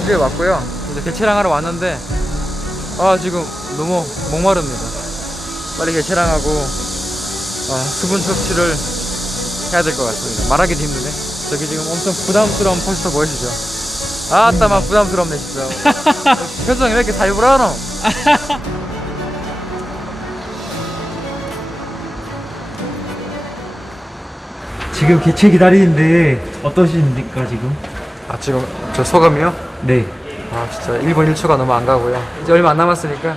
광주에 왔고요. 이제 개체랑 하러 왔는데 아 지금 너무 목마릅니다. 빨리 개체랑하고 아, 수분 섭취를 해야 될 것 같습니다. 말하기도 힘드네. 저기 지금 엄청 부담스러운 포스터 보이시죠? 아따만 부담스럽네 진짜. 표정 왜 이렇게 살벌하노? 지금 개최 기다리는데 어떠십니까 지금? 아 지금 저 소감이요? 네. 아 진짜 1분 1초가 너무 안 가고요. 이제 얼마 안 남았으니까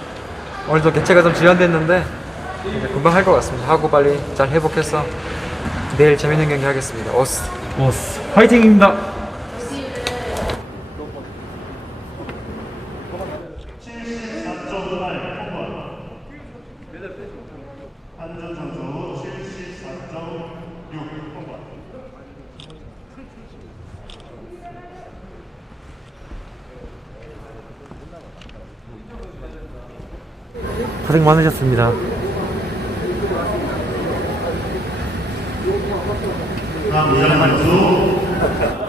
오늘도 개체가 좀 지연됐는데 이제 금방 할 것 같습니다. 하고 빨리 잘 회복해서 내일 재밌는 경기 하겠습니다. 오스. 오스 화이팅입니다. 고생 많으셨습니다. 다음 이장 선수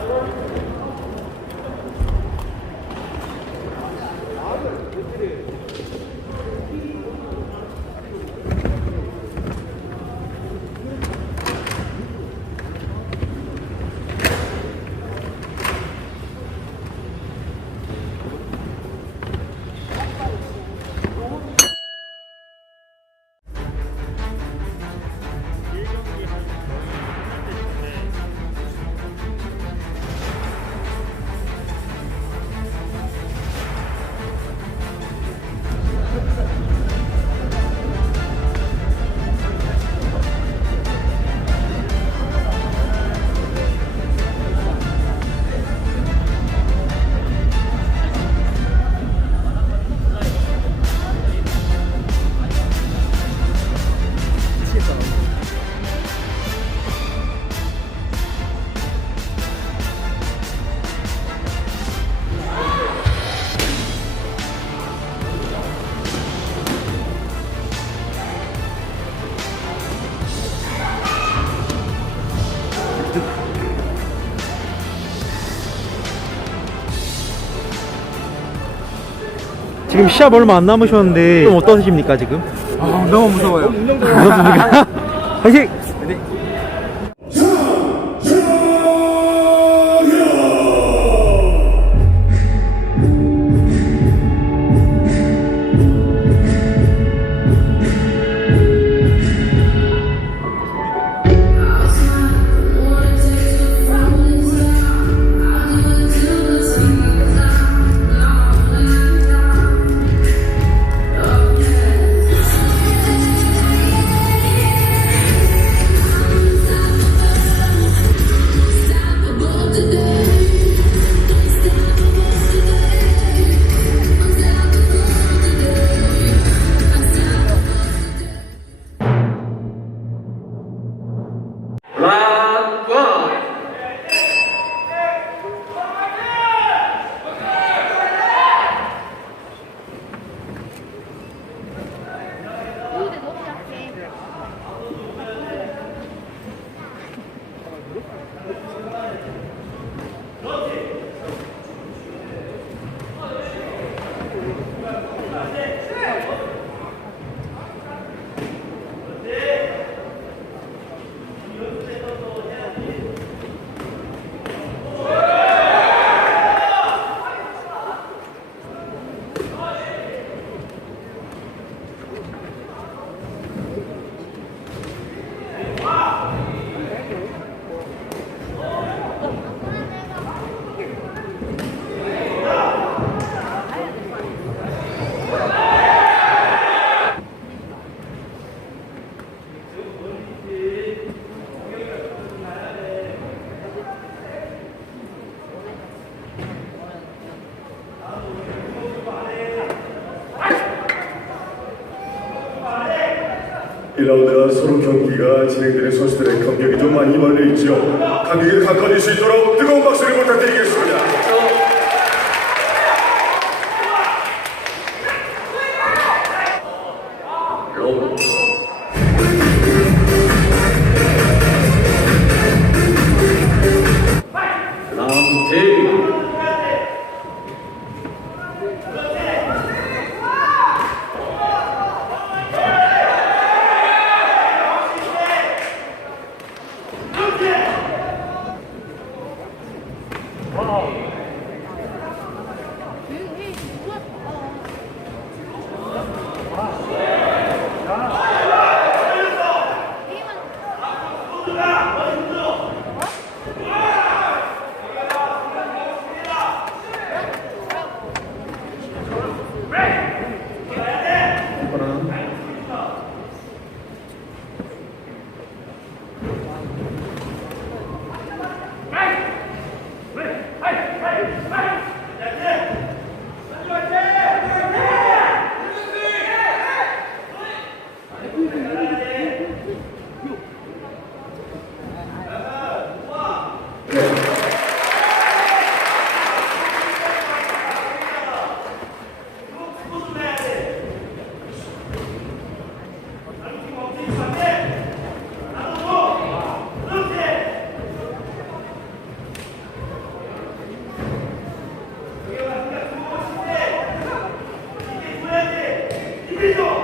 지금 시합 얼마 안 남으셨는데 좀 어떠십니까 지금? 아 너무 무서워요. 무섭습니까? 화이팅! 경기가 진행되는 선수들의 간격이 좀 많이 벌려 있죠. 간격이 가까워질 수 있도록 Oh. ¡Viva!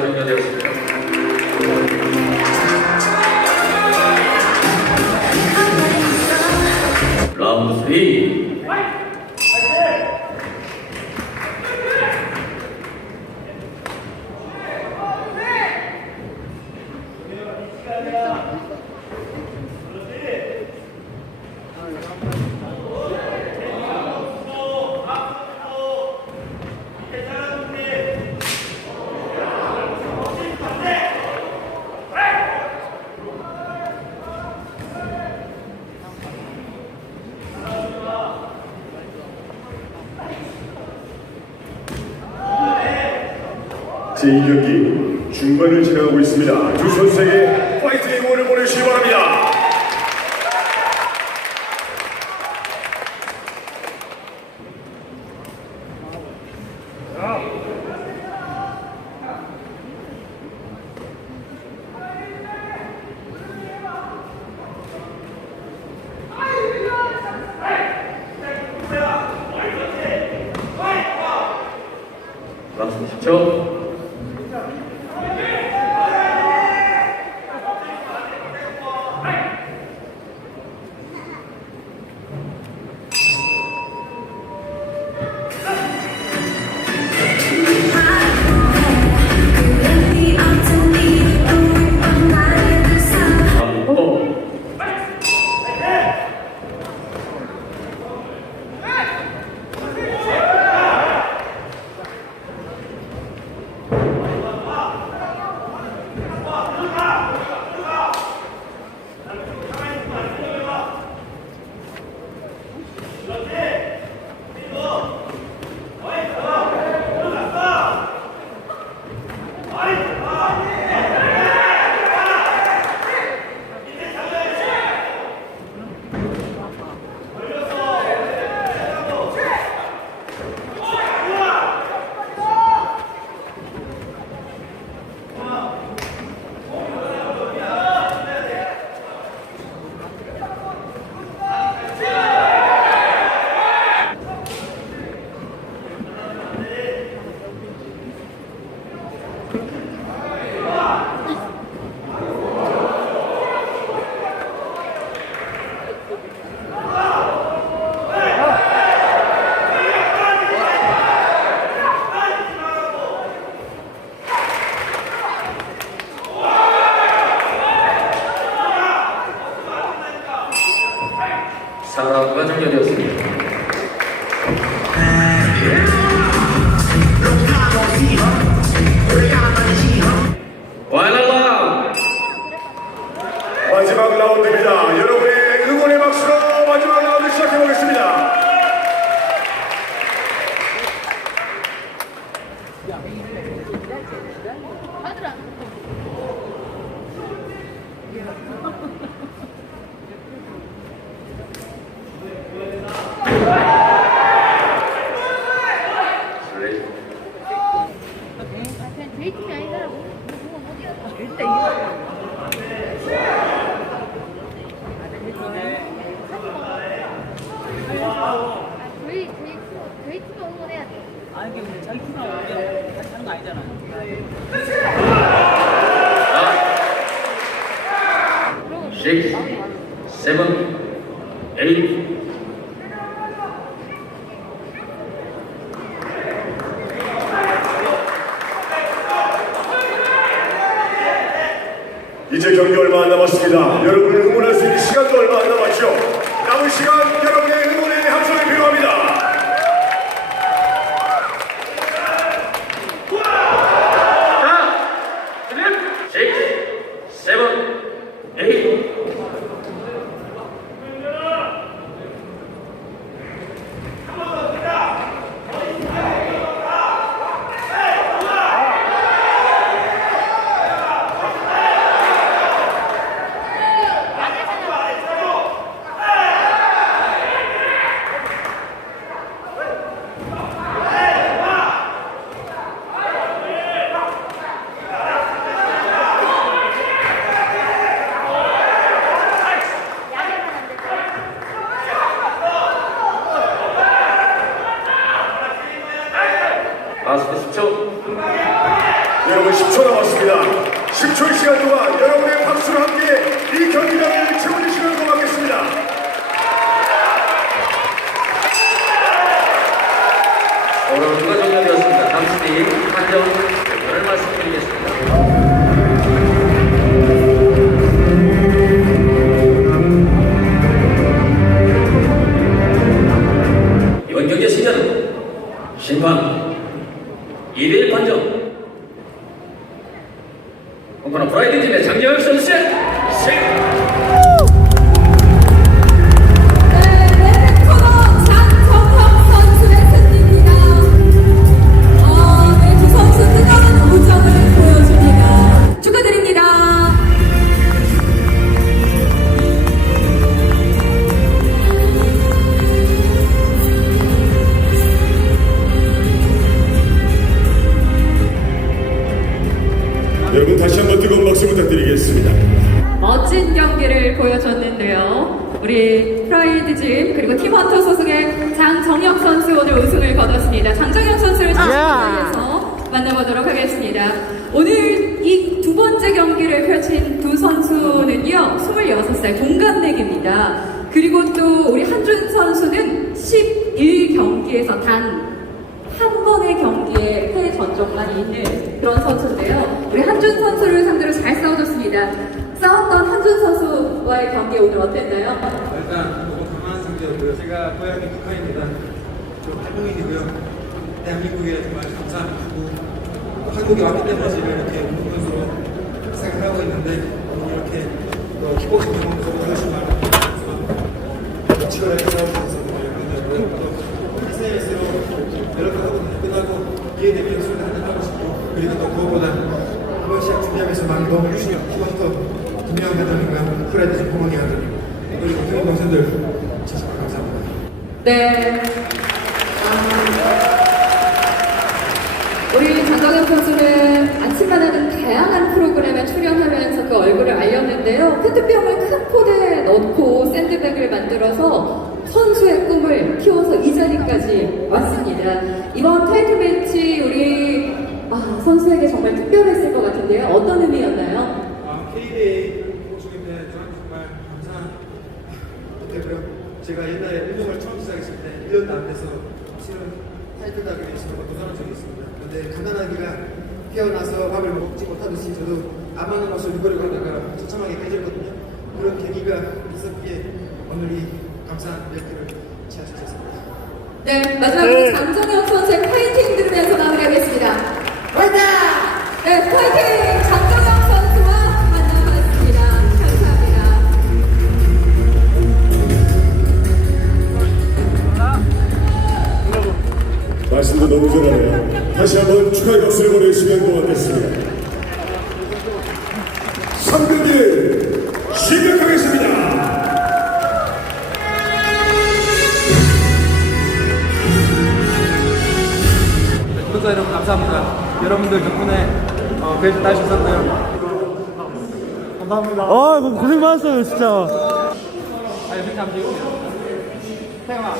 Gracias. 제2경기 중반을 지나가고 있습니다. 두 선수에게 glory to God. 이제 경기 얼마 안 남았습니다. 여러분을 응원할 수 있는 시간도 얼마 안 남았죠. 남은 시간 여러분. 나왔습니다. 10초. 여러분 10초 뭐 남았습니다. 10초의 시간 동안 여러분의 박수를 함께 이 경기장을 채워주시면 고맙겠습니다. 여러분 이거 종료되었습니다. 당신이 한정 오늘 말씀드리겠습니다. 연경의 시절 심판 2대1 판정. 홍카나 프라이드 팀의 장재열 선수의 승! 박수 부탁드리겠습니다. 멋진 경기를 보여줬는데요. 우리 프라이드 짐 그리고 팀헌터 소속의 장정혁 선수 오늘 우승을 거뒀습니다. 장정혁 선수를 잠시 후에서 만나보도록 하겠습니다. 오늘 이 두 번째 경기를 펼친 두 선수는요, 26살 동갑내기입니다. 그리고 또 우리 한준 선수는 11경기에서 단 전적만 있는 그런 선수인데요. 우리 한준 선수를 상대로 잘 싸워줬습니다. 싸웠던 한준 선수와의 경기 오늘 어땠나요? 일단 너무 강한 상대였고요. 제가 고향이 북한입니다. 저 탈북인이고요. 대한민국에 정말 감사하고 또 한국에 왔기 때문에 지금 이렇게 운동선수로 생각하고 있는데 오늘 이렇게 또 키보드 많은 선수가 치열하게 싸우셔서 여러분들 또 SNS로 여러 번 하고 한잔 하고 싶고 그리고 또 이번 시합 준비하면서 많이 도와주시며 키보드 김영환 감독님과 프레드 부모님 감독님 그리고 태국 동생들 정말 감사합니다. 네. 아, 우리 장정현 선수는 아침마다 는 다양한 프로그램에 출연하면서 그 얼굴을 알렸는데요. 페트병을 큰 포대에 넣고 샌드백을 만들어서 선수의 꿈을 키워서 이 자리까지 왔습니다. 정말 특별했을 것 같은데요. 어떤 의미였나요? 아, KBA 중인데 저는 정말 감사하고요. 제가 옛날에 운동을 처음 시작했을 때 1년도 안 돼서 실은 타이틀 다그에 있어서 도전한 적이 있습니다. 근데 가난하기가 태어나서 밥을 먹지 못하듯이 저도 아마는 것을 누구려고 하다가 처참하게 깨졌거든요. 그런 계기가 있었기에 오늘 이 감사한 제할 수 있었습니다. 네, 마지막으로 장정혁 선 구독자 여러분 감사합니다. 여러분들 덕분에 어, 벨트 딸수 있었네요. 감사합니다. 아, 고생 많았어요, 진짜. 이렇게 하면 되거든요. 태영아,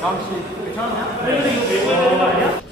다음 씨, 괜찮았냐? I'm walking